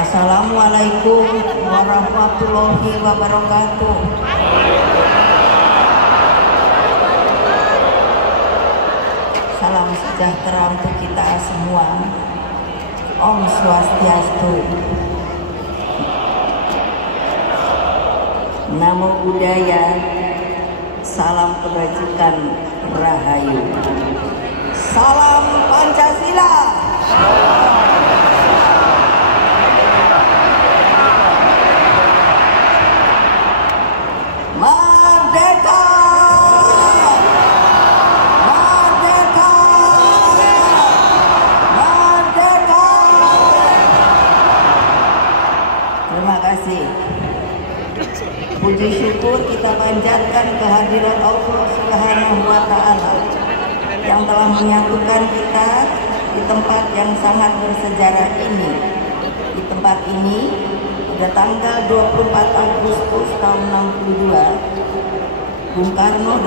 Assalamualaikum warahmatullahi wabarakatuh. Salam sejahtera untuk kita semua. Om Swastiastu. Namo Buddhaya. Salam kebajikan, Rahayu. Salam Pancasila. Merdeka! Merdeka! Merdeka! Terima kasih. Puji syukur kita panjatkan kehadiran Allah Subhanahu wa Ta'ala yang telah menyatukan kita di tempat yang sangat bersejarah ini. Di tempat ini pada tanggal 24 Agustus tahun 62, Bung Karno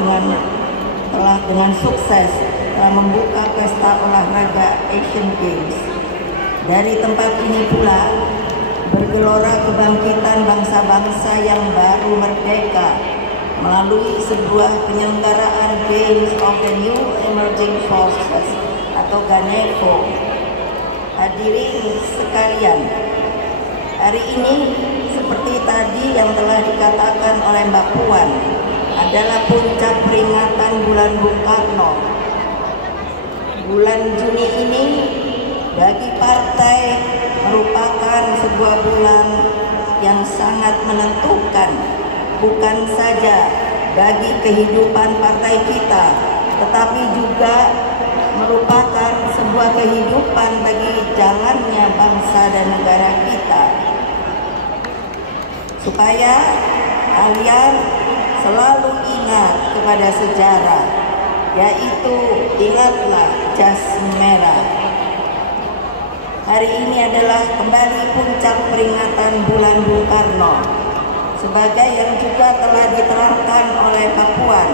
dengan sukses telah membuka pesta olahraga Asian Games. Dari tempat ini pula bergelora kebangkitan bangsa-bangsa yang baru merdeka melalui sebuah penyelenggaraan Games of the New Emerging Forces atau GANEFO. Hadirin sekalian, hari ini seperti tadi yang telah dikatakan oleh Mbak Puan adalah puncak peringatan bulan Bung Karno. Bulan Juni ini bagi partai merupakan sebuah bulan yang sangat menentukan, bukan saja bagi kehidupan partai kita, tetapi juga merupakan sebuah kehidupan bagi jalannya bangsa dan negara kita. Supaya kalian selalu ingat kepada sejarah, yaitu ingatlah jas merah. Hari ini adalah kembali puncak peringatan bulan Bung Karno, sebagai yang juga telah diterangkan oleh Pak Puan.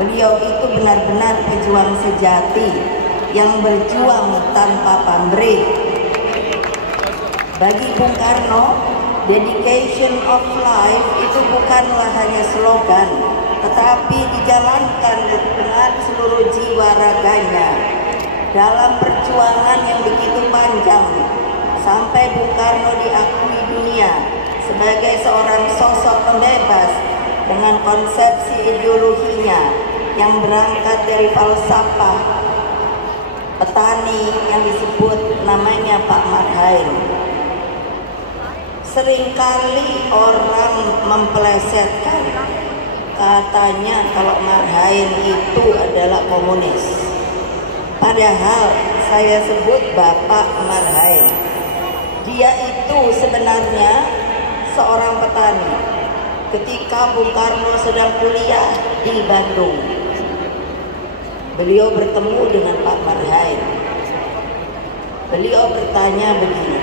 Beliau itu benar-benar pejuang sejati yang berjuang tanpa pamrih. Bagi Bung Karno, dedication of life itu bukanlah hanya slogan, tetapi dijalankan dengan seluruh jiwa raganya. Dalam perjuangan yang begitu panjang, sampai Bung Karno diakui dunia sebagai seorang sosok pembebas dengan konsepsi ideologinya yang berangkat dari falsafah petani yang disebut namanya Pak Marhain. Seringkali orang mempelesetkan, katanya kalau Marhain itu adalah komunis. Padahal saya sebut Bapak Marhain. Dia itu sebenarnya seorang petani. Ketika Bung Karno sedang kuliah di Bandung, beliau bertemu dengan Pak Marhain. Beliau bertanya begini,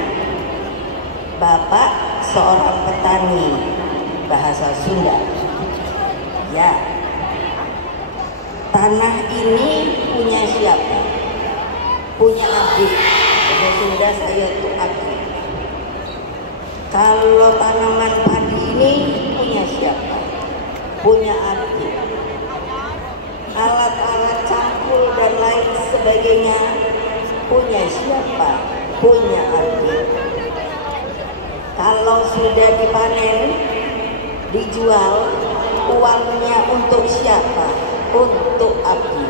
Bapak seorang petani bahasa Sunda. Ya. Tanah ini punya siapa? Punya abdi. Bahasa Sunda saya itu abdi. Kalau tanaman padi ini punya siapa? Punya abdi. Alat-alat campur dan lain sebagainya punya siapa? Punya abdi. Kalau sudah dipanen, dijual, uangnya untuk siapa? Untuk abdi.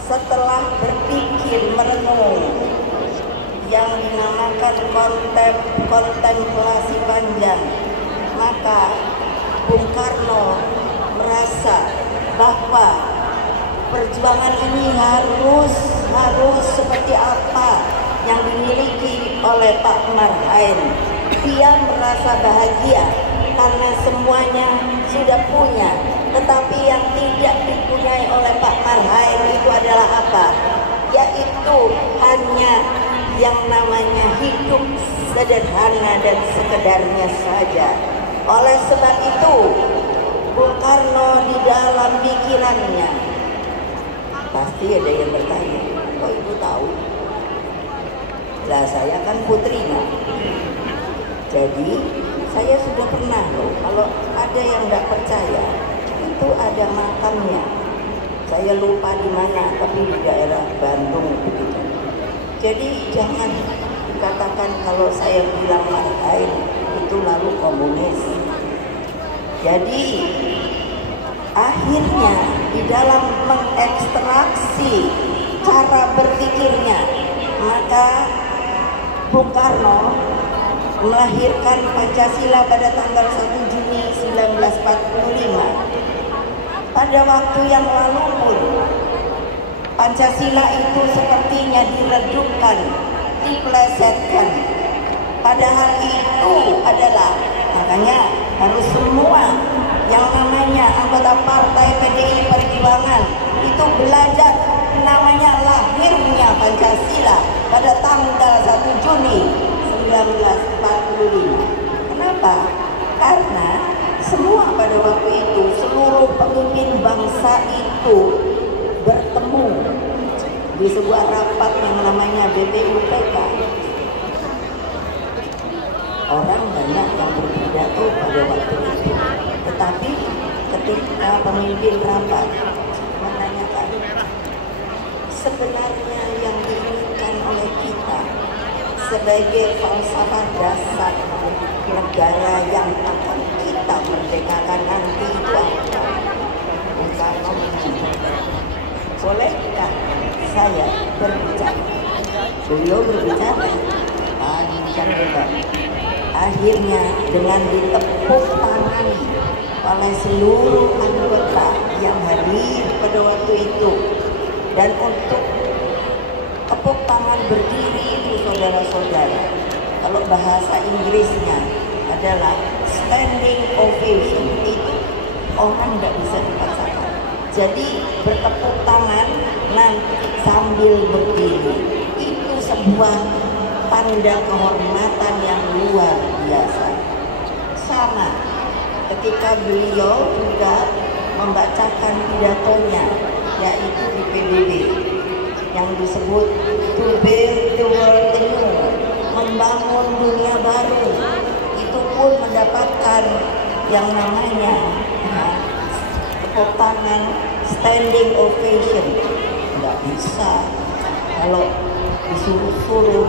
Setelah berpikir merenung yang dinamakan kontemplasi panjang, maka Bung Karno merasa bahwa perjuangan ini harus seperti apa yang dimiliki oleh Pak Marhain. Dia merasa bahagia karena semuanya sudah punya. Tetapi yang tidak dipunyai oleh Pak Marhain itu adalah apa? Yaitu hanya yang namanya hidup sederhana dan sekedarnya saja. Oleh sebab itu, Bung Karno di dalam pikirannya, pasti ada yang bertanya, kok ibu tahu? Lah saya kan putrinya. Jadi saya sudah pernah loh, kalau ada yang nggak percaya, itu ada makamnya. Saya lupa di mana, tapi di daerah Bandung begitu. Jadi jangan dikatakan kalau saya bilang lain itu lalu komunis. Jadi akhirnya di dalam mengekstraksi cara berpikirnya, maka Bung Karno melahirkan Pancasila pada tanggal 1 Juni 1945. Pada waktu yang lalu pun Pancasila itu sepertinya diredupkan, diplesetkan. Padahal itu adalah, makanya harus semua yang namanya anggota partai PDI Perjuangan itu belajar namanya lahirnya Pancasila pada tanggal 1 Juni 1945. Kenapa? Karena semua pada waktu itu seluruh pemimpin bangsa itu bertemu di sebuah rapat yang namanya BPUPK. Orang banyak yang berpidato pada waktu itu, tetapi ketika pemimpin rapat menanyakan sebenarnya yang diinginkan oleh kita sebagai falsafah dasar negara yang akan kita merdekakan nanti itu apa? Bukan bolehkah saya berbicara? Beliau berbicara panjang lebar. Akhirnya dengan ditepuk tangan oleh seluruh anggota yang hadir pada waktu itu, dan untuk tepuk tangan berdiri itu saudara-saudara, kalau bahasa Inggrisnya adalah standing ovation, itu orang nggak bisa dipaksakan. Jadi bertepuk tangan nanti sambil berdiri itu sebuah tanda kehormatan yang luar biasa. Sama ketika beliau juga membacakan pidatonya, yaitu di PBB yang disebut to build the world anew, membangun dunia baru, itu pun mendapatkan yang namanya tepuk tangan standing ovation. Nggak bisa kalau disuruh-suruh.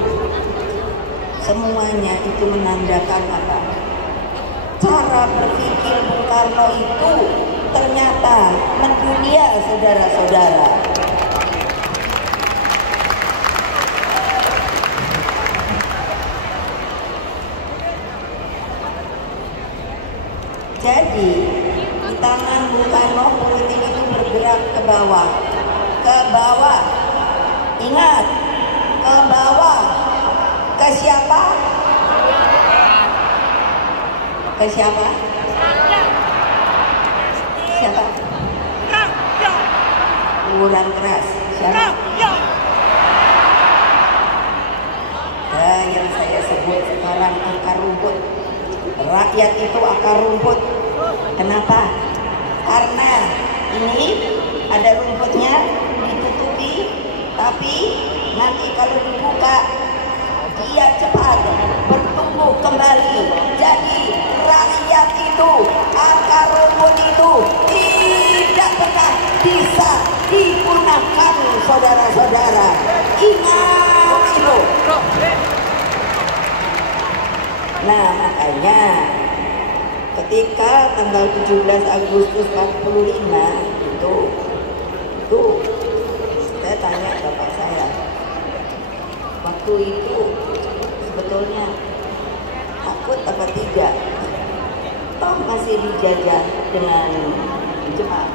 Semuanya itu menandakan apa? Cara berpikir Bung Karno itu ternyata mendunia, saudara-saudara. Jadi di tangan Bung Karno politik itu bergerak ke bawah, ke bawah. Ingat, ke bawah. Ke siapa? Ke siapa? Siapa? Kurang keras. Siapa? Yang saya sebut sekarang akar rumput. Rakyat itu akar rumput. Kenapa? Karena ini ada rumputnya ditutupi, tapi nanti kalau dibuka dia cepat bertumbuh kembali. Jadi rakyat itu, akar rumput itu tidak pernah bisa digunakan, saudara-saudara. Ingat itu. Nah, makanya ketika tanggal 17 Agustus 45 itu saya tanya bapak saya, waktu itu sebetulnya takut apa tidak? Toh masih dijajah dengan Jepang,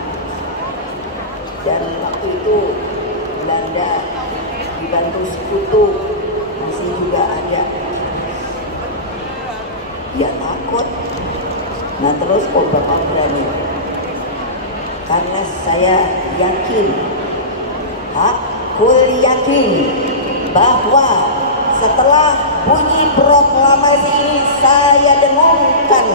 dan waktu itu Belanda dibantu sekutu masih juga ada. Ya takut. Nah terus kok bapak berani? Karena saya yakin, aku yakin bahwa setelah bunyi proklamasi ini saya dengungkan,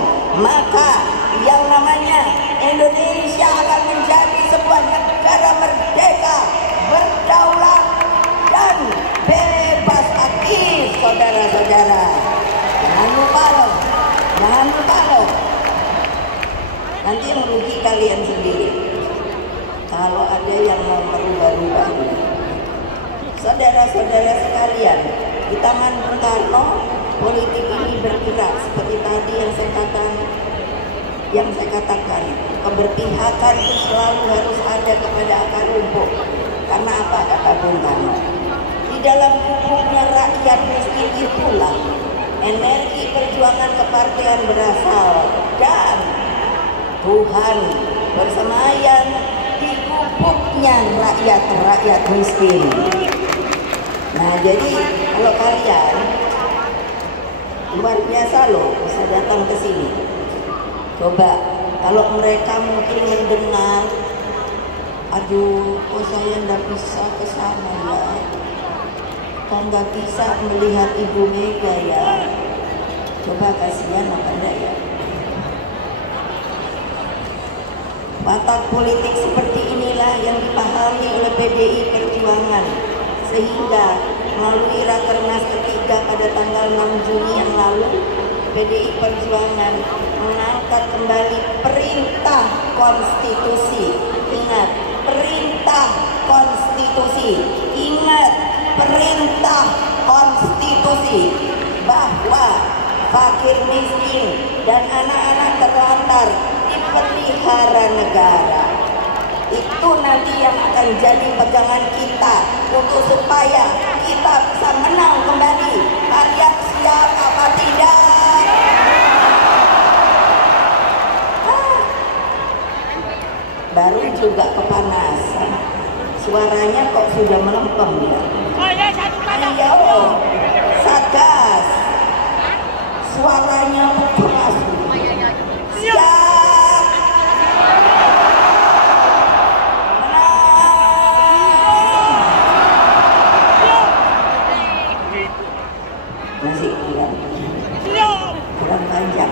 maka yang namanya Indonesia akan menjadi sebuah negara merdeka, berdaulat, dan bebas aktif, saudara-saudara. Jangan lupa loh, Jangan berpatok. Nanti yang rugi kalian sendiri. Kalau ada yang mau merubah-rubah. Saudara-saudara sekalian, di tangan Bung Karno, politik ini bergerak seperti tadi yang saya katakan, keberpihakan itu selalu harus ada kepada akar rumput. Karena apa, kata Bung Karno? Di dalam tubuhnya rakyat miskin itulah energi perjuangan kepartean berasal, dan Tuhan bersemayam di gubuknya rakyat miskin. Nah, jadi kalau kalian luar biasa loh bisa datang ke sini. Coba kalau mereka mungkin mendengar, aduh, saya nggak bisa ke sana ya, kok nggak bisa melihat Ibu Mega ya. Coba kasihan apa enggak ya? Watak politik seperti inilah yang dipahami oleh PDI Perjuangan, sehingga melalui Rakernas ketiga pada tanggal 6 Juni yang lalu, PDI Perjuangan mengangkat kembali perintah konstitusi. Ingat, perintah konstitusi. Ingat, perintah konstitusi bahwa fakir miskin dan anak-anak terlantar dipelihara negara. Itu nanti yang akan jadi pegangan kita untuk supaya kita bisa menang kembali. Kalian siap apa tidak? Baru juga kepanasan, suaranya kok sudah melempem ya. Ayo, Satgas, suaranya keras. Siap. Masih kurang panjang.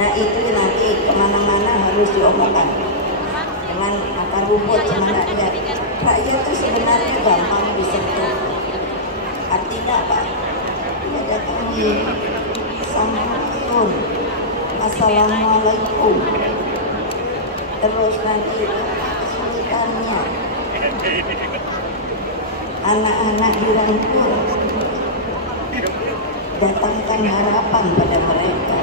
Nah, itu nanti kemana-mana harus diomongkan dengan akar rumput sama rakyat. Rakyat itu sebenarnya gampang disentuh. Artinya apa? Ada kami Assalamualaikum, Assalamualaikum. Terus nanti kesulitannya anak-anak dirangkul, datangkan harapan pada mereka.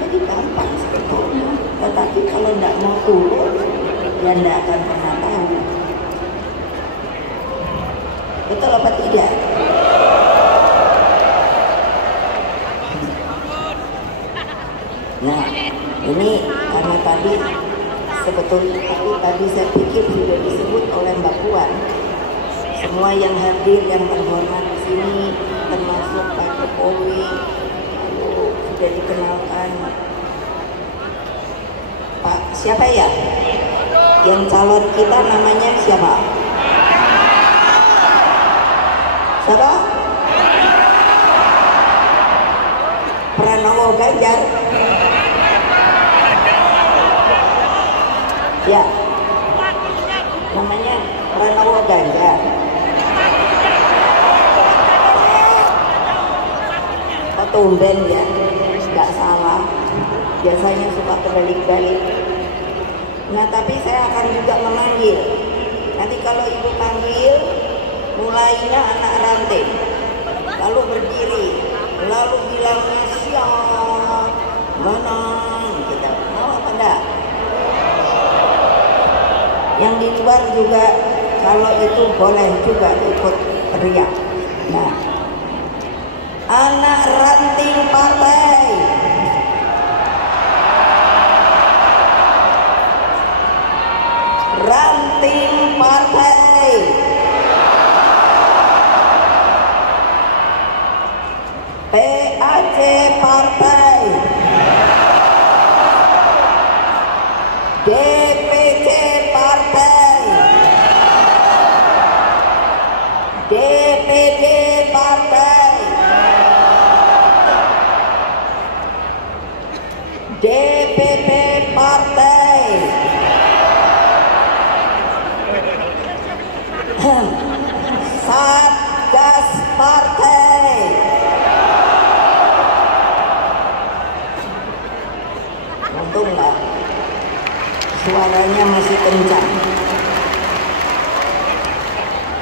Jadi gampang sebetulnya, tetapi kalau tidak mau turun, ya tidak akan pernah tahu. Betul apa tidak? Nah, ini karena tadi sebetulnya tadi saya pikir sudah disebut oleh Mbak Puan. Semua yang hadir, yang terhormat di sini, termasuk Pak Jokowi, sudah dikenalkan. Pak siapa ya? Yang calon kita namanya siapa? Siapa? Pranowo Ganjar. Ya, namanya Pranowo Ganjar. Oh, tumben ya, nggak salah. Biasanya suka terbalik-balik. Nah, tapi saya akan juga memanggil. Nanti kalau ibu panggil, mulainya anak ranting, lalu berdiri, lalu bilangnya siap, menang, gitu. Mau apa enggak? Yang di luar juga kalau itu boleh juga ikut teriak. Nah, anak ranting partai, ranting partai, PAC partai, DPC partai, DPD partai, DPP partai, Satgas partai, suaranya masih kencang.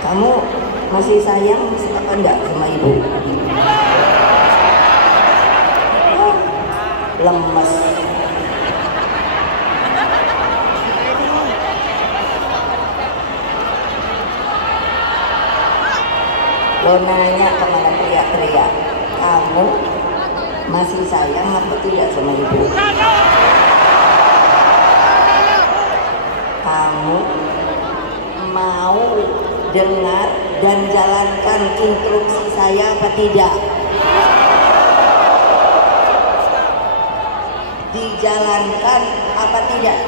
Kamu masih sayang apa enggak sama ibu? Lemes. Lo nanya kemana teriak-teriak, kamu masih sayang apa tidak sama ibu? Kamu mau dengar dan jalankan instruksi saya apa tidak? Dijalankan apa tidak?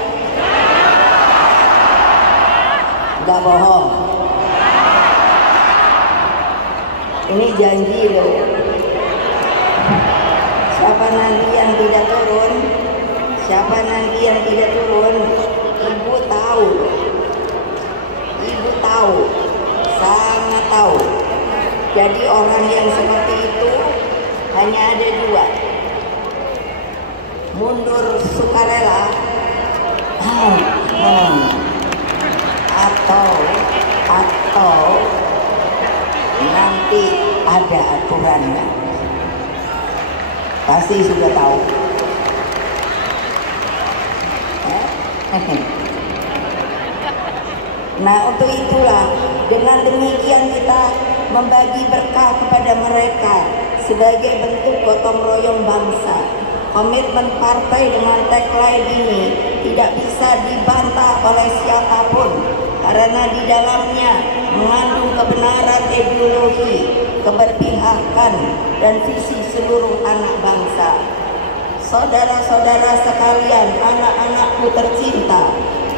Gak bohong. Ini janji loh. Siapa nanti yang tidak turun? Siapa nanti yang tidak turun? Ibu tahu. Ibu tahu. Sangat tahu. Jadi orang yang seperti itu hanya ada dua. Mundur sukarela atau nanti ada aturannya. Pasti sudah tahu. Nah, untuk itulah dengan demikian kita membagi berkah kepada mereka sebagai bentuk gotong royong bangsa. Komitmen partai dengan tagline ini tidak bisa dibantah oleh siapapun karena di dalamnya mengandung kebenaran ideologi, keberpihakan, dan visi seluruh anak bangsa. Saudara-saudara sekalian, anak-anakku tercinta,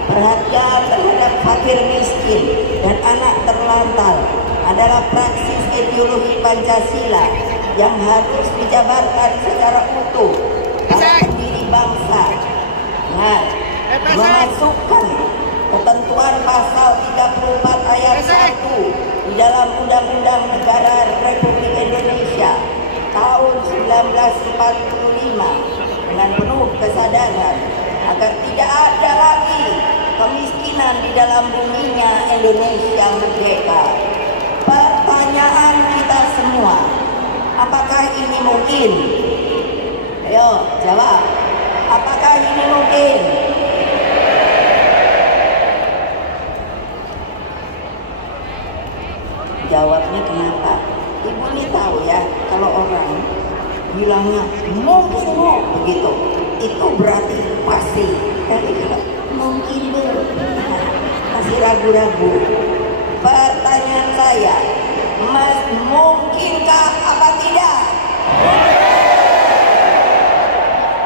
perhatian terhadap fakir miskin dan anak terlantar adalah praksis ideologi Pancasila yang harus dijabarkan secara utuh para pendiri bangsa. Nah, memasukkan ketentuan pasal 34 ayat 1 di dalam Undang-Undang Negara Republik Indonesia tahun 1945 dengan penuh kesadaran agar tidak ada lagi kemiskinan di dalam buminya Indonesia merdeka. Pertanyaan kita semua, apakah ini mungkin? Ayo jawab, apakah ini mungkin? Jawabnya kenapa? Ibu ini tahu ya, kalau orang bilangnya mungkin bu, begitu, itu berarti pasti. Tapi kalau mungkin bu, masih ragu-ragu. Pertanyaan saya, Mas, mungkinkah apa tidak?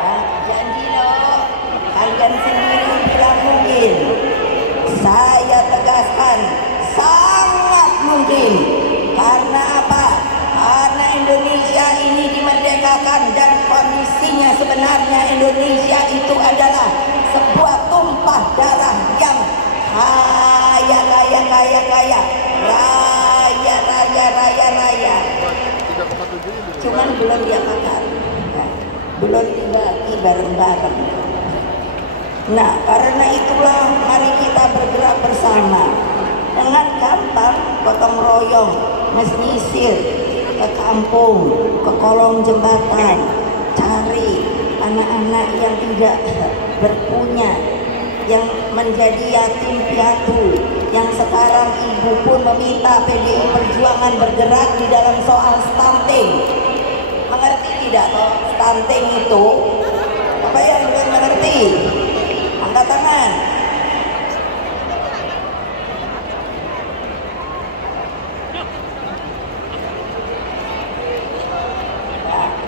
Nah, janji loh, kalian sendiri bilang mungkin. Saya tegaskan, sangat mungkin. Karena apa? Karena Indonesia ini dimerdekakan dan kondisinya sebenarnya Indonesia itu adalah sebuah tumpah darah yang kaya, raya. Cuman belum diapakan, belum dibagi bareng-bareng. Nah, karena itulah mari kita bergerak bersama dengan gampang gotong royong, menyisir ke kampung, ke kolong jembatan, cari anak-anak yang tidak berpunya, yang menjadi yatim piatu, yang sekarang ibu pun meminta PDI Perjuangan bergerak di dalam soal stunting. Mengerti tidak toh stunting itu? Apa yang belum mengerti? Angkat tangan.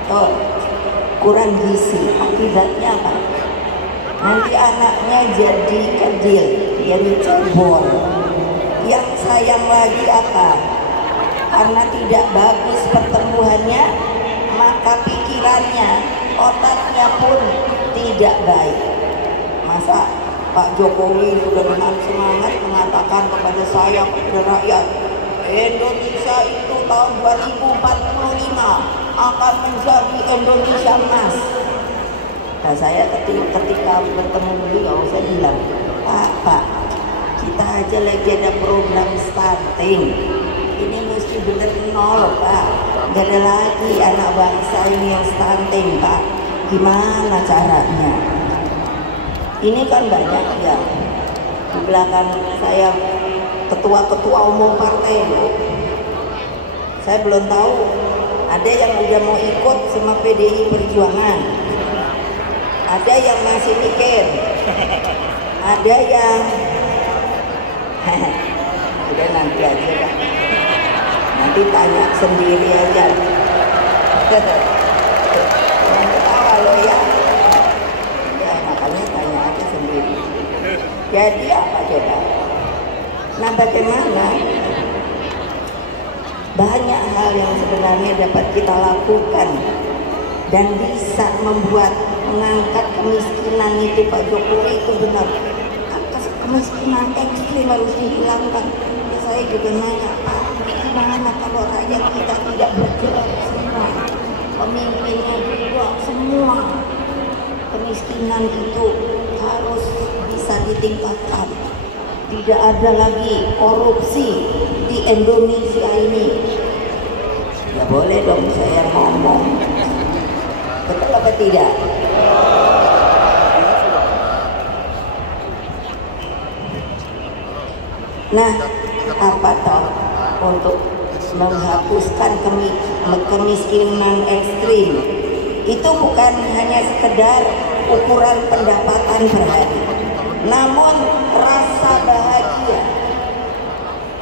Tuh, kurang gizi, akibatnya apa? Nanti anaknya jadi kerdil, jadi cebol. Yang sayang lagi apa? Karena tidak bagus pertumbuhannya, maka pikirannya, otaknya pun tidak baik. Masa Pak Jokowi sudah dengan semangat mengatakan kepada saya, kepada rakyat, Indonesia itu tahun 2045 akan menjadi Indonesia emas. Nah, saya ketika bertemu beliau, saya bilang, Pak, kita aja lagi ada program stunting. Ini mesti bener nol, Pak. Gak ada lagi anak bangsa ini yang stunting, Pak. Gimana caranya? Ini kan banyak ya. Di belakang saya ketua-ketua umum partai, saya belum tahu ada yang udah mau ikut sama PDI Perjuangan, ada yang masih mikir, ada yang udah nanti aja lah, nanti tanya sendiri aja. Jangan ketawa lo ya, makanya tanya aja sendiri. Jadi apa coba? Nah, bagaimana? Banyak hal yang sebenarnya dapat kita lakukan dan bisa mengangkat kemiskinan itu. Pak Jokowi itu benar, kemiskinan ekstrim harus dihilangkan. Saya juga nanya, Pak, gimana kalau rakyat kita tidak bergerak semua, pemimpinnya juga semua, kemiskinan itu harus bisa ditingkatkan. Tidak ada lagi korupsi di Indonesia ini. Ya boleh dong saya ngomong, betul apa tidak? Nah, apa toh untuk menghapuskan kemiskinan ekstrim itu bukan hanya sekedar ukuran pendapatan per hari, namun rasa bahagia,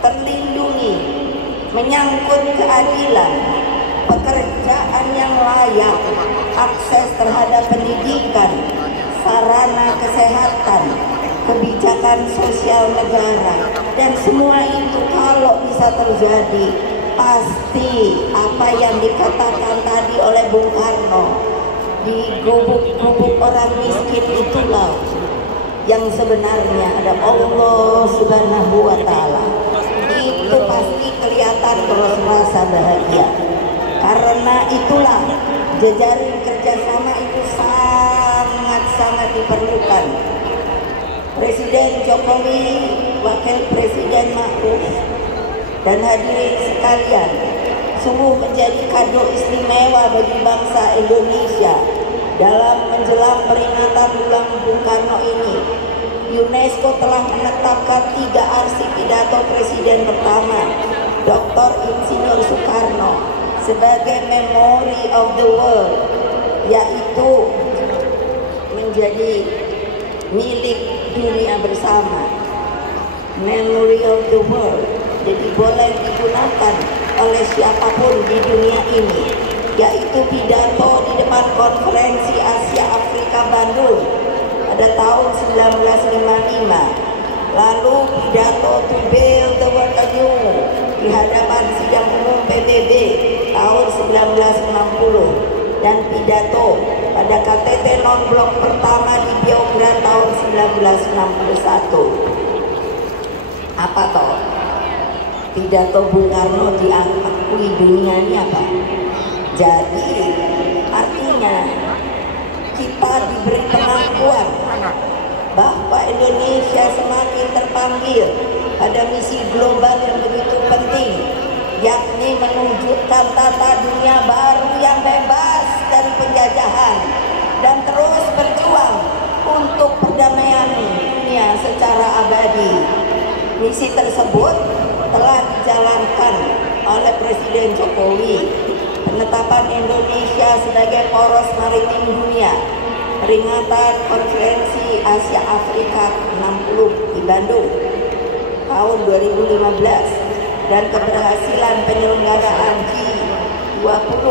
terlindungi, menyangkut keadilan, pekerjaan yang layak, akses terhadap pendidikan, sarana kesehatan, kebijakan sosial negara, dan semua itu kalau bisa terjadi, pasti apa yang dikatakan tadi oleh Bung Karno, di gubuk-gubuk orang miskin itulah yang sebenarnya ada Allah Subhanahu wa Ta'ala. Itu pasti kelihatan terus rasa bahagia. Karena itulah jejaring kerjasama itu sangat-sangat diperlukan. Presiden Jokowi, Wakil Presiden Ma'ruf, dan hadirin sekalian, sungguh menjadi kado istimewa bagi bangsa Indonesia. Dalam menjelang peringatan ulang Bung Karno ini, UNESCO telah menetapkan 3 arsip pidato Presiden pertama, Dr. Insinyur Soekarno, sebagai Memory of the World, yaitu menjadi milik dunia bersama. Memory of the World, jadi boleh digunakan oleh siapapun di dunia ini, yaitu pidato di depan konferensi Asia Afrika Bandung pada tahun 1955, lalu pidato to build the world anew di hadapan sidang umum PBB tahun 1960, dan pidato pada KTT non-blok pertama di Beograd tahun 1961. Apa toh? Pidato Bung Karno diakui dunia ini apa? Jadi artinya kita diberi pengakuan bahwa Indonesia semakin terpanggil pada misi global yang begitu penting, yakni menunjukkan tata dunia baru yang bebas dari penjajahan dan terus berjuang untuk perdamaian dunia secara abadi. Misi tersebut telah dijalankan oleh Presiden Jokowi, penetapan Indonesia sebagai poros maritim dunia, peringatan konferensi Asia Afrika 60 di Bandung tahun 2015, dan keberhasilan penyelenggaraan G20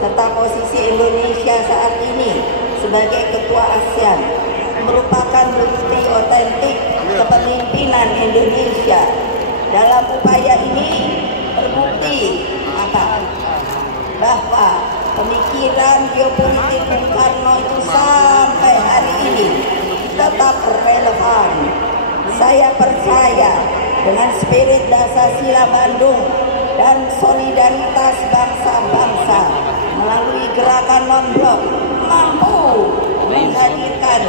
serta posisi Indonesia saat ini sebagai ketua ASEAN merupakan bukti otentik kepemimpinan Indonesia. Dalam upaya ini terbukti apa? Bahwa pemikiran geopolitik Bung Karno itu sampai hari ini tetap relevan. Saya percaya dengan spirit Dasar-Sila Bandung dan solidaritas bangsa-bangsa melalui gerakan non-blok mampu menghadirkan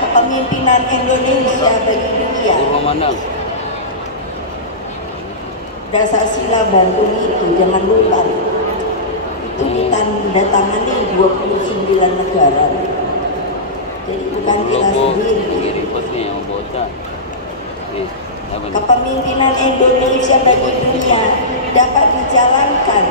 kepemimpinan Indonesia bagi dunia. Dasar sila Bandung itu jangan lupa, itu ditandatangani 29 negara. Jadi bukan kita sendiri. Kepemimpinan Indonesia bagi dunia dapat dijalankan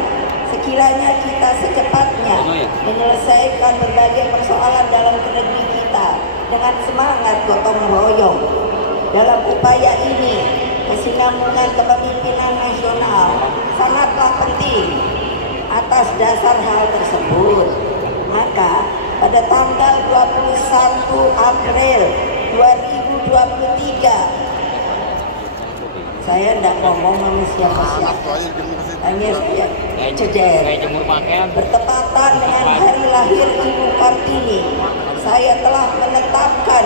sekiranya kita secepatnya menyelesaikan berbagai persoalan dalam negeri kita dengan semangat gotong royong. Dalam upaya ini, kesinambungan kepemimpinan nasional sangatlah penting. Atas dasar hal tersebut, maka pada tanggal 21 April 2023, saya tidak ngomong sama siapa-siapa, hanya saya ceder. Bertepatan dengan hari lahir Ibu Kartini, saya telah menetapkan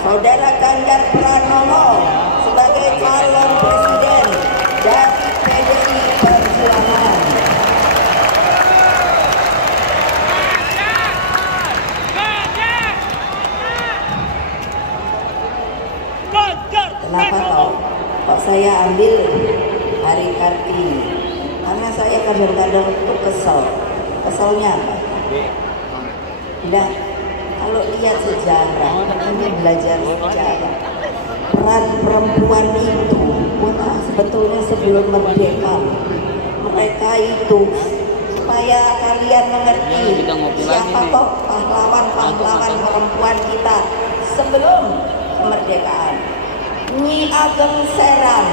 Saudara Ganjar Pranowo sebagai calon presiden dari PDI Perjuangan. Kenapa kok saya ambil Hari Kartini? Karena saya kadang-kadang itu keselnya apa? Udah, kalau lihat sejarah, ini belajar sejarah, peran perempuan itu sebetulnya sebelum merdeka, mereka itu supaya kalian mengerti siapa kok pahlawan-pahlawan perempuan kita sebelum kemerdekaan. Nyi Ageng Serang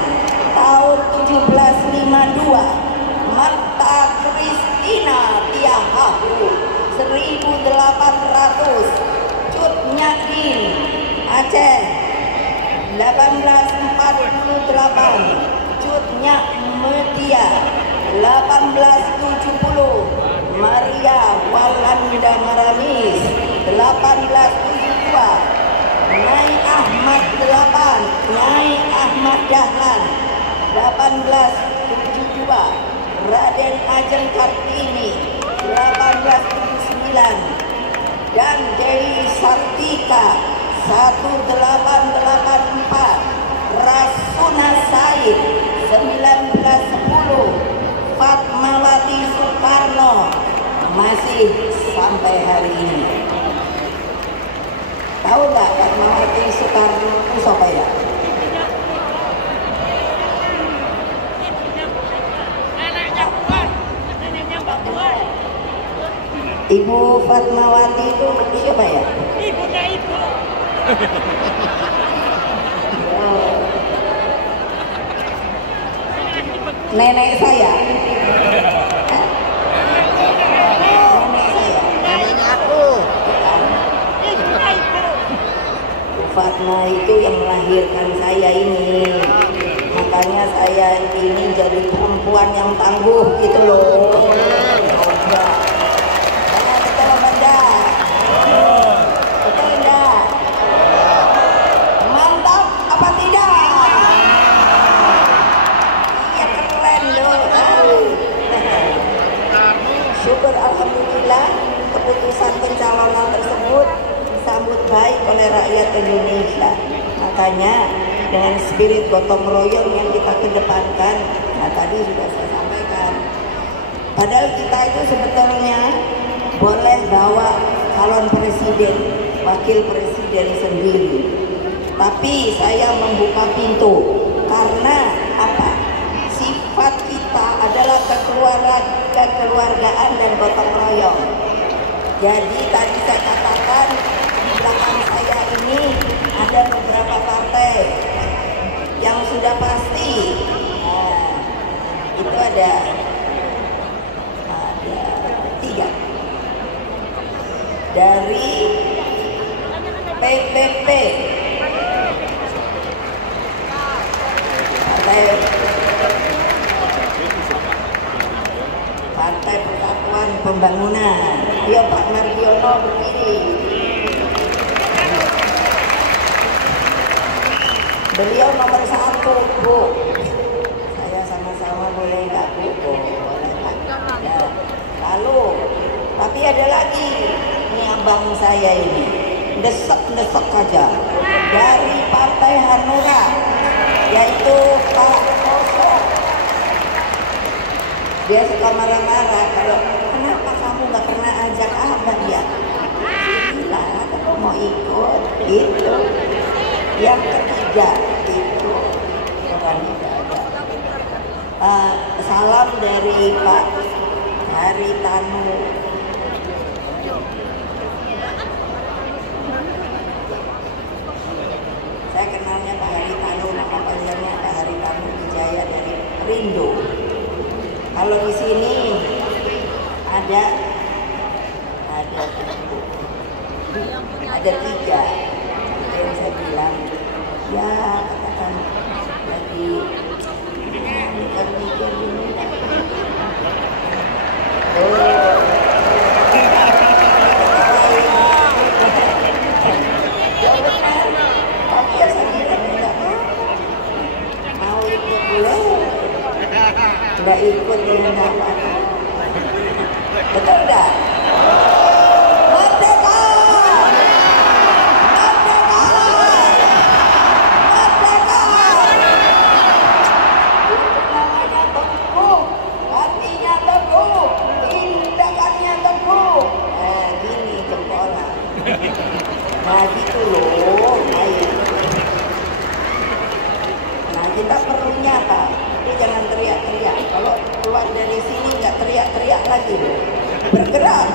tahun 1752, Marta Kristina Tiahahu 1800, Cut Nyakin Aceh 1848, Cut Nyak Media 1870, Maria Walanda Maramis 1872, Nyai Ahmad 8, Nyai Ahmad Dahlan 1872, Raden Ajeng Kartini 1879, dan Dewi Sartika 1884, Rasuna Said 1910, Fatmawati Soekarno masih sampai hari ini. Tahu nggak Fatmawati Soekarno itu siapa ya? Ibu Fatmawati itu siapa ya? Ibunya ibu. Nenek saya. Fatma itu yang melahirkan saya ini, makanya saya ini jadi perempuan yang tangguh gitu loh. Karena betul enggak? Betul enggak? Mantap apa tidak? Iya keren loh. Syukur alhamdulillah keputusan pencalonan tersebut disambut baik oleh rakyat Indonesia. Makanya dengan spirit gotong royong yang kita kedepankan, nah tadi sudah saya sampaikan, padahal kita itu sebetulnya boleh bawa calon presiden, wakil presiden sendiri, tapi saya membuka pintu karena apa? Sifat kita adalah kekeluargaan dan gotong royong. Jadi tadi saya katakan di belakang saya ini ada beberapa partai yang sudah pasti. Nah, itu ada 3 dari PPP, Partai Persatuan Pembangunan. Ayo Pak Mardiono berdiri. Beliau nomor 1, Bu. Saya sama-sama boleh nggak, Bu? Boleh Pak. Ya. Lalu, tapi ada lagi, ini abang saya ini. desek aja dari Partai Hanura, yaitu Pak Oso. Dia suka marah-marah kalau kenapa kamu nggak pernah ajak abang ya. Gila, aku mau ikut gitu. Yang ketiga itu orang tidak ada. Salam dari Pak Haritanu. Saya kenalnya Pak Haritanu, nama panjangnya Pak Haritanu Wijaya dari Rindo. Kalau di sini ada tiga yang saya bilang ya katakan lagi mikir ini mau ikut boleh, nggak ikut ya nggak apa-apa. Betul nggak? Merdeka! Merdeka! Merdeka! Itu namanya teguh, hatinya teguh, tindakannya teguh. Gini jempolnya. Nah gitu loh, ayo. Nah kita perlunya apa? Jadi jangan teriak-teriak. Kalau keluar dari sini nggak teriak-teriak lagi loh. Bergerak,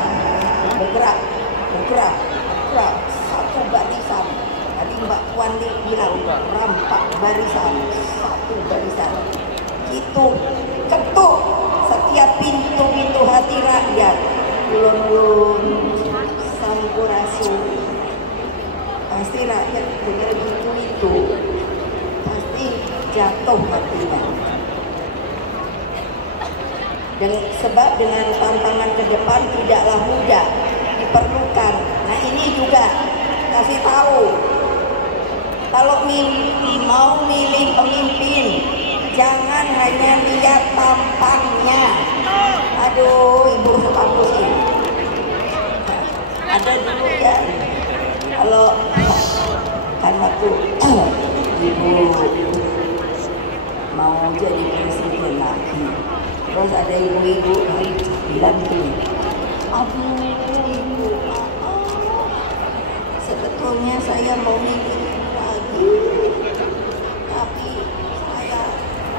satu barisan. Tadi Mbak Puan bilang rampak barisan, satu barisan. Itu ketuk setiap pintu hati rakyat. Ulun sampurasun. Pasti rakyat dengar itu pasti jatuh hatinya. Dan sebab dengan tantangan ke depan tidaklah mudah, diperlukan. Nah ini juga kasih tahu, kalau mau milih pemimpin, jangan hanya lihat tampangnya. Aduh, ibu kampus ini ada dulu ya. Kalau kan waktu ibu mau jadi presiden lagi, terus ada ibu-ibu bilang gini, aduh ibu, sebetulnya saya mau milih lagi, tapi saya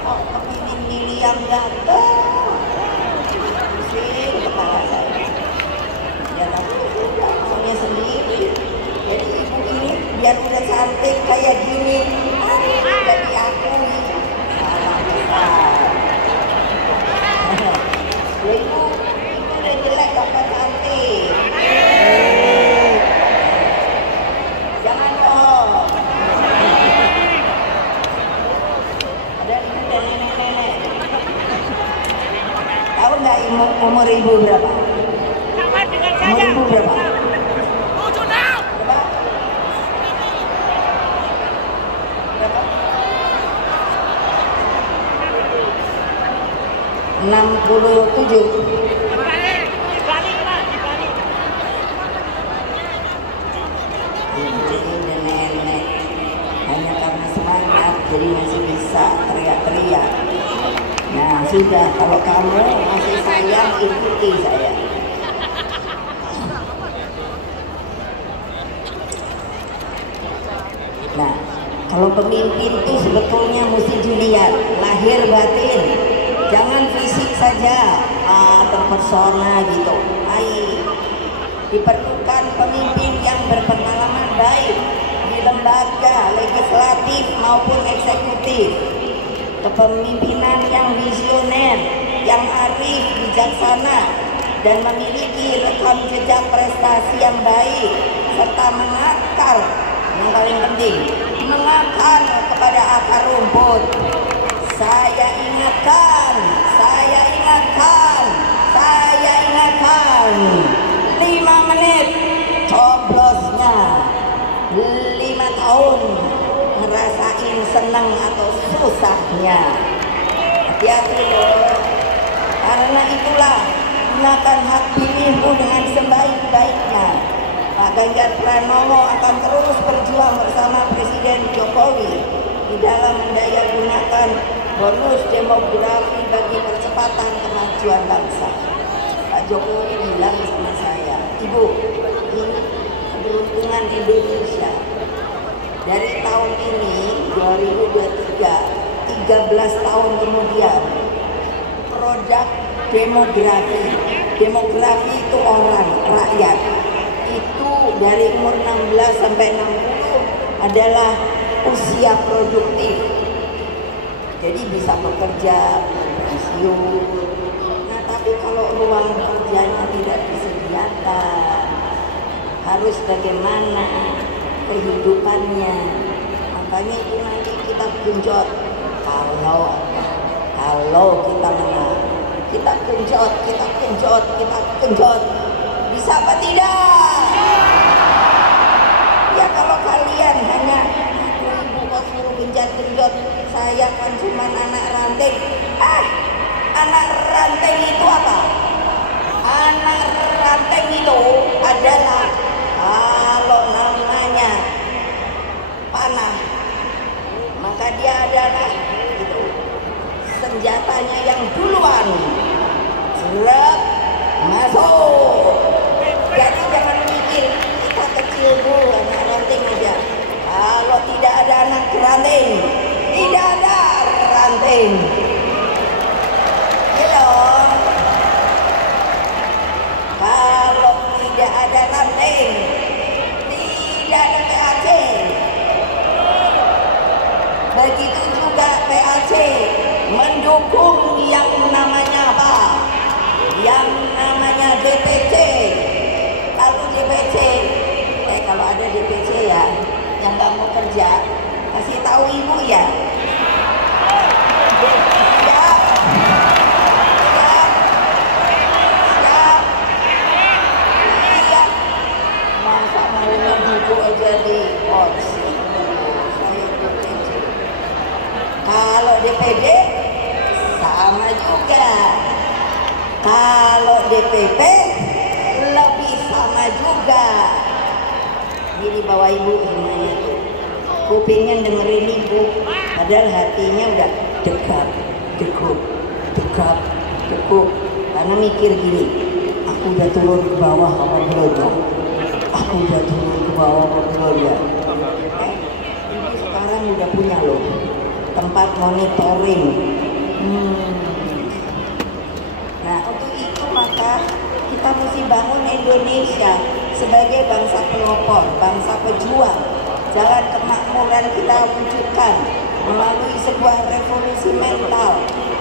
kok kepingin milih yang ganteng. Pusing kepala saya. Ya tapi sudah maunya sendiri. Jadi ibu ini biar udah cantik kayak gini, udah diakui. Salah besar. Ya ibu udah jelek apa cantik. Jangan dong. Ada nenek-nenek. Tahu nggak umur ibu berapa? Sama dengan Umur saya. ibu berapa? 67. Dibalik, Pak, dibalik. Ini nenek hanya karena semangat jadi masih bisa teriak-teriak. Nah sudah, kalau kamu masih sayang ikuti saya. Nah kalau pemimpin itu sebetulnya mesti dilihat lahir batin, jangan fisik saja, terpesona gitu. Diperlukan pemimpin yang berpengalaman baik di lembaga legislatif maupun eksekutif, kepemimpinan yang visioner, yang arif, bijaksana, dan memiliki rekam jejak prestasi yang baik, serta mengakar, yang paling penting, mengakar kepada akar rumput. Saya ingatkan, 5 menit coblosnya, 5 tahun ngerasain senang atau susahnya. Hati-hati loh. Karena itulah gunakan hak pilihmu dengan sebaik-baiknya. Pak Ganjar Pranowo akan terus berjuang bersama Presiden Jokowi di dalam mendayagunakan bonus demografi bagi percepatan kemajuan bangsa. Pak Jokowi bilang sama saya, Ibu, ini keberuntungan Indonesia. Dari tahun ini, 2023, 13 tahun kemudian, produk demografi itu orang, rakyat, itu dari umur 16 sampai 60 adalah usia produktif. Jadi bisa bekerja, pensiun. Nah, tapi kalau ruang kerjanya tidak disediakan, harus bagaimana kehidupannya. Makanya itu nanti kita genjot. Kalau kita menang, kita genjot. Bisa apa tidak? Ya kalau kalian hanya ibu kok suruh genjot, saya kan cuma anak ranting. Anak ranting itu apa? Anak ranting itu adalah kalau namanya panah, maka dia adalah itu senjatanya yang duluan masuk. Jadi jangan mikir kita kecil dulu, anak ranting aja. Kalau tidak ada anak ranting, tidak ada ranting. Halo. Kalau tidak ada ranting, tidak ada PAC. Begitu juga PAC mendukung yang namanya apa? Yang namanya DPC. Lalu DPC, kalau ada DPC ya, yang nggak mau kerja, kasih tahu ibu ya. Siap. Masa maunya duduk aja di kursi. Saya DPC. Kalau DPD sama juga. Kalau DPP lebih sama juga. Ini bawa ibu gimana tuh? Kupingnya dengerin ibu, padahal hatinya udah dekat. Karena mikir gini, aku udah turun ke bawah apa belum ya? Ini sekarang udah punya loh tempat monitoring. Nah, untuk itu maka kita mesti bangun Indonesia sebagai bangsa pelopor, bangsa pejuang. Jalan kemakmuran kita wujudkan melalui sebuah revolusi mental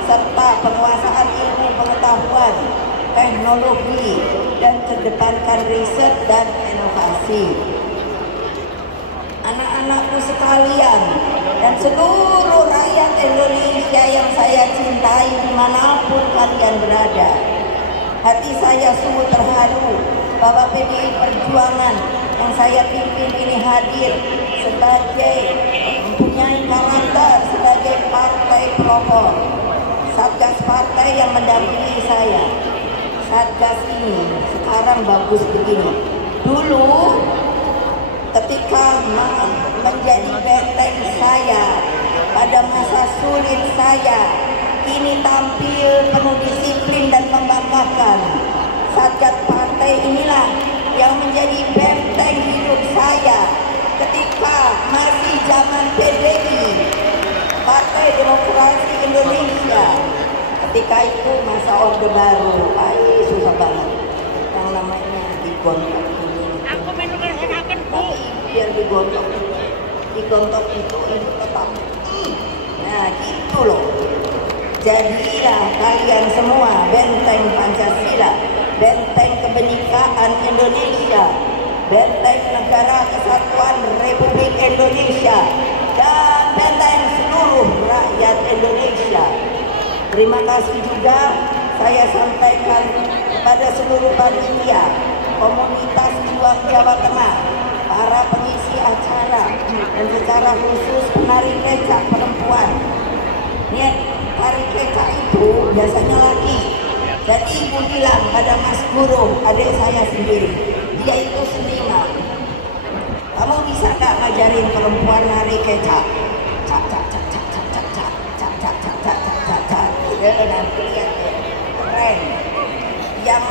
serta penguasaan ilmu pengetahuan, teknologi, dan kedepankan riset dan inovasi. Anak-anakku sekalian dan seluruh rakyat Indonesia yang saya cintai dimanapun kalian berada, hati saya sungguh terharu bahwa PDI Perjuangan yang saya pimpin ini hadir sebagai mempunyai karakter sebagai partai pelopor, satgas partai yang mendampingi saya. Satgas ini sekarang bagus begini. Dulu ketika menjadi benteng saya pada masa sulit saya, kini tampil penuh disiplin dan membanggakan. Satgas partai inilah yang menjadi benteng hidup saya ketika masih zaman PDI, Partai Demokrasi Indonesia. Ketika itu masa Orde Baru, susah banget. Yang namanya digontok ini. Aku mendengarkan Bu. Biar digontok itu tetap. Nah gitu loh. Jadilah kalian semua benteng Pancasila, benteng kebenekaan Indonesia, benteng Negara Kesatuan Republik Indonesia, dan benteng seluruh rakyat Indonesia. Terima kasih juga saya sampaikan kepada seluruh panitia, komunitas Juang Jawa Tengah, para pengisi acara, dan secara khusus penari kecak perempuan. Tari kecak itu biasanya laki. Jadi ibu bilang pada Mas Guru, adik saya sendiri, dia itu seniman. Kamu bisa nggak ngajarin perempuan nari kecap? Cak cak cak cak cak cak cak cak cak cak cak cak cak cak. Nanti lihat deh, keren. Yang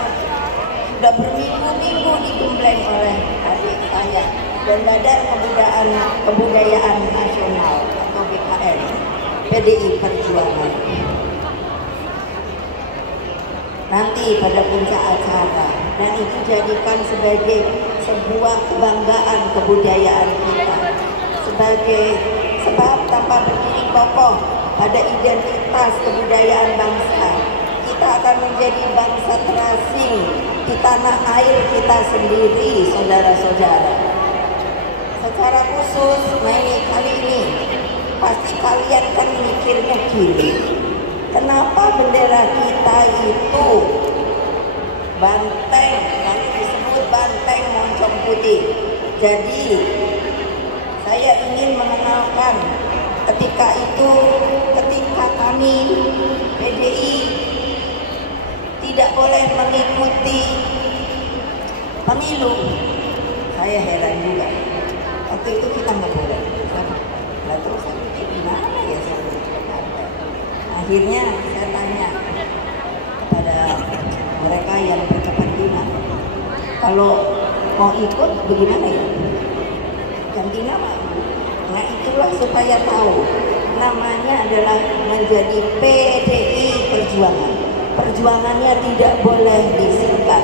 sudah berminggu-minggu digembleng oleh adik saya dan Badan Kebudayaan Nasional atau BKN PDI Perjuangan. Nanti pada puncak acara, dan itu jadikan sebagai sebuah kebanggaan kebudayaan kita, sebagai sebab tanpa berdiri kokoh pada identitas kebudayaan bangsa, kita akan menjadi bangsa terasing di tanah air kita sendiri, saudara-saudara. Secara khusus, kali ini pasti kalian kan mikirnya gini, kenapa bendera kita itu banteng, yang disebut banteng moncong putih. Jadi saya ingin mengenalkan ketika kami PDI tidak boleh mengikuti pemilu, saya heran juga. Waktu itu kita nggak boleh. Lalu terus saya pikir gimana ya saya berkata. Akhirnya saya tanya kepada mereka yang berkepentingan, kalau mau ikut bagaimana ya? Jantina Pak. Nah itulah supaya tahu namanya adalah menjadi PDI Perjuangan. Perjuangannya tidak boleh disingkat,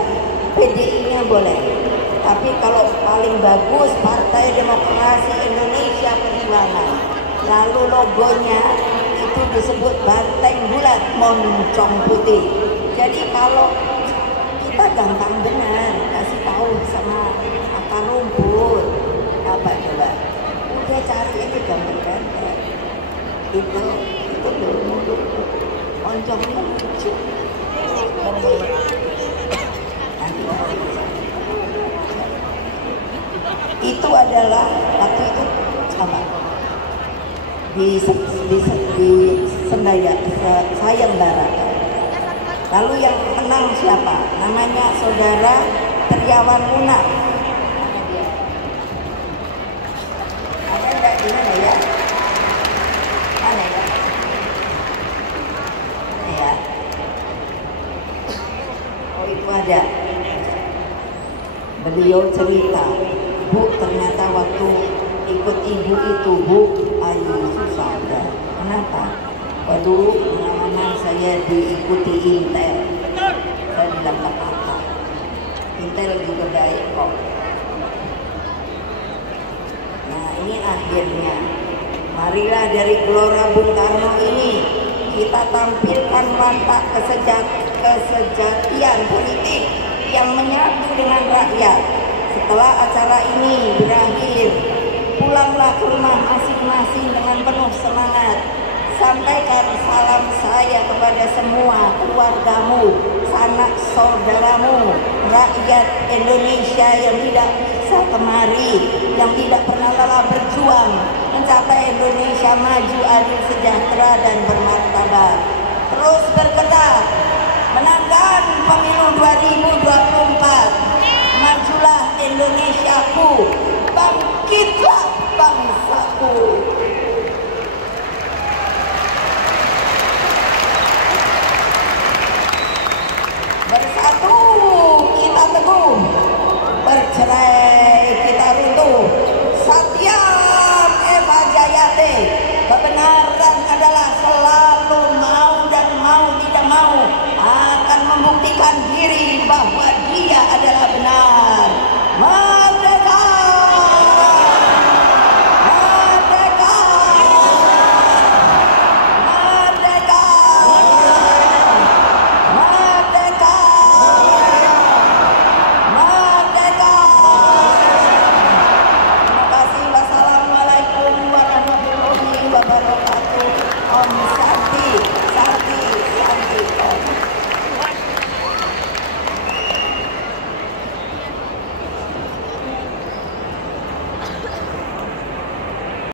PDI-nya boleh. Tapi kalau paling bagus Partai Demokrasi Indonesia Perjuangan, lalu logonya itu disebut banteng bulat moncong putih. Jadi kalau kita gampang benar kasih tahu sama akar rumput apa coba, udah cari itu gambar-gambar itu dulu moncongnya lucu. Itu adalah waktu itu sama di Sayembara. Lalu yang menang siapa? Namanya Saudara Triawan Munaf. Ada nggak di mana ya? Mana ya? Ya. Oh itu ada. Beliau cerita, Bu, ternyata waktu ikut ibu itu, Bu, ayu susah ada. Kenapa? Waktu pengalaman saya diikuti Intel, saya bilang gak apa-apa. Intel juga baik kok. Nah ini akhirnya, marilah dari Gelora Bung Karno ini kita tampilkan watak kesejatian politik yang menyatu dengan rakyat. Setelah acara ini berakhir, pulanglah ke rumah masing-masing dengan penuh semangat. Sampaikan salam saya kepada semua keluargamu, sanak saudaramu, rakyat Indonesia yang tidak bisa kemari, yang tidak pernah lelah berjuang mencapai Indonesia maju, adil, sejahtera dan bermartabat. Terus berketat menangkan pemilu 2024. Majulah Indonesiaku, bangkitlah bangsaku. Bersatu kita teguh, bercerai kita runtuh. Satyam Eva Jayate, kebenaran adalah selalu mau dan mau tidak mau akan membuktikan diri bahwa dia adalah benar.